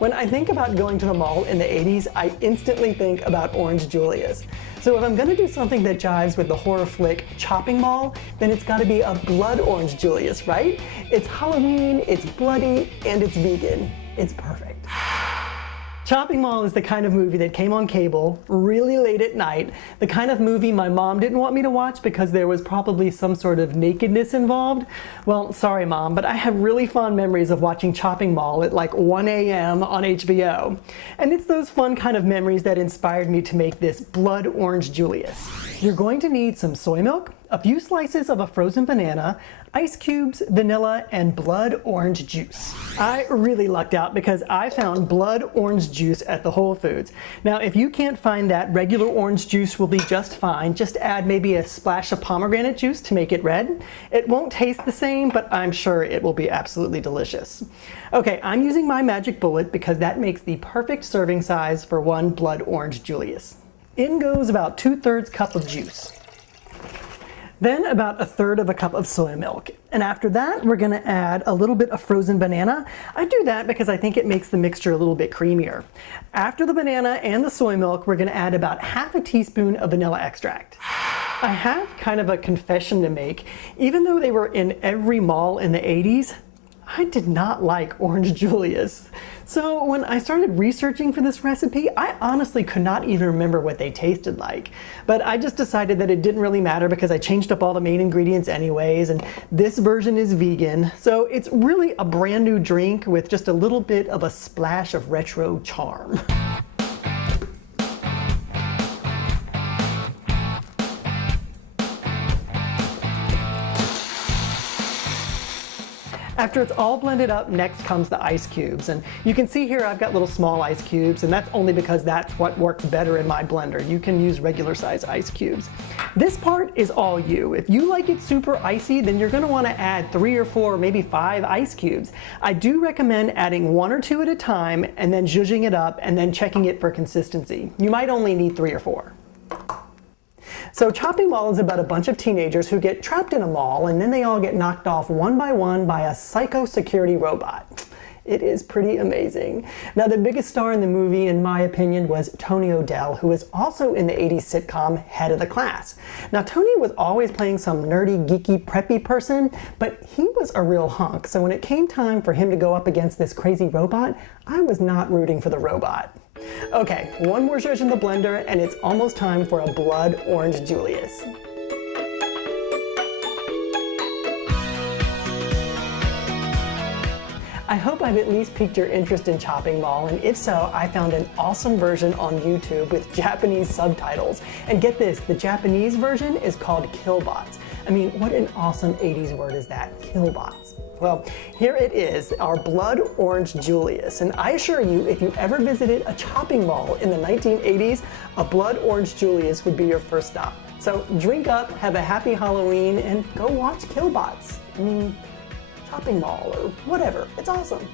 When I think about going to the mall in the 80s, I instantly think about Orange Julius. So if I'm gonna do something that jives with the horror flick Chopping Mall, then it's gotta be a Blood Orange Julius, right? It's Halloween, it's bloody, and it's vegan. It's perfect. Chopping Mall is the kind of movie that came on cable really late at night, the kind of movie my mom didn't want me to watch because there was probably some sort of nakedness involved. Well, sorry Mom, but I have really fond memories of watching Chopping Mall at like 1 a.m. on HBO. And it's those fun kind of memories that inspired me to make this Blood Orange Julius. You're going to need some soy milk, a few slices of a frozen banana, ice cubes, vanilla, and blood orange juice. I really lucked out because I found blood orange juice at the Whole Foods. Now, if you can't find that, regular orange juice will be just fine. Just add maybe a splash of pomegranate juice to make it red. It won't taste the same, but I'm sure it will be absolutely delicious. Okay, I'm using my magic bullet because that makes the perfect serving size for one Blood Orange Julius. In goes about 2/3 cup of juice. Then about 1/3 cup of soy milk. And after that, we're gonna add a little bit of frozen banana. I do that because I think it makes the mixture a little bit creamier. After the banana and the soy milk, we're gonna add about 1/2 teaspoon of vanilla extract. I have kind of a confession to make. Even though they were in every mall in the 80s, I did not like Orange Julius. So when I started researching for this recipe, I honestly could not even remember what they tasted like. But I just decided that it didn't really matter because I changed up all the main ingredients anyways, and this version is vegan. So it's really a brand new drink with just a little bit of a splash of retro charm. After it's all blended up, next comes the ice cubes. And you can see here I've got little small ice cubes, and that's only because that's what works better in my blender. You can use regular size ice cubes. This part is all you. If you like it super icy, then you're gonna wanna add 3 or 4, maybe 5 ice cubes. I do recommend adding 1 or 2 at a time and then zhuzhing it up and then checking it for consistency. You might only need 3 or 4. So Chopping Mall is about a bunch of teenagers who get trapped in a mall and then they all get knocked off one by one by a psycho security robot. It is pretty amazing. Now the biggest star in the movie, in my opinion, was Tony O'Dell, who was also in the 80s sitcom Head of the Class. Now Tony was always playing some nerdy, geeky, preppy person, but he was a real hunk. So when it came time for him to go up against this crazy robot, I was not rooting for the robot. Okay, one more zhuzh in the blender and it's almost time for a Blood Orange Julius. I hope I've at least piqued your interest in Chopping Mall, and if so, I found an awesome version on YouTube with Japanese subtitles. And get this, the Japanese version is called Killbots. I mean, what an awesome 80s word is that, Killbots. Well, here it is, our Blood Orange Julius. And I assure you, if you ever visited a Chopping Mall in the 1980s, a Blood Orange Julius would be your first stop. So drink up, have a happy Halloween, and go watch Killbots. I mean, Chopping Mall or whatever. It's awesome.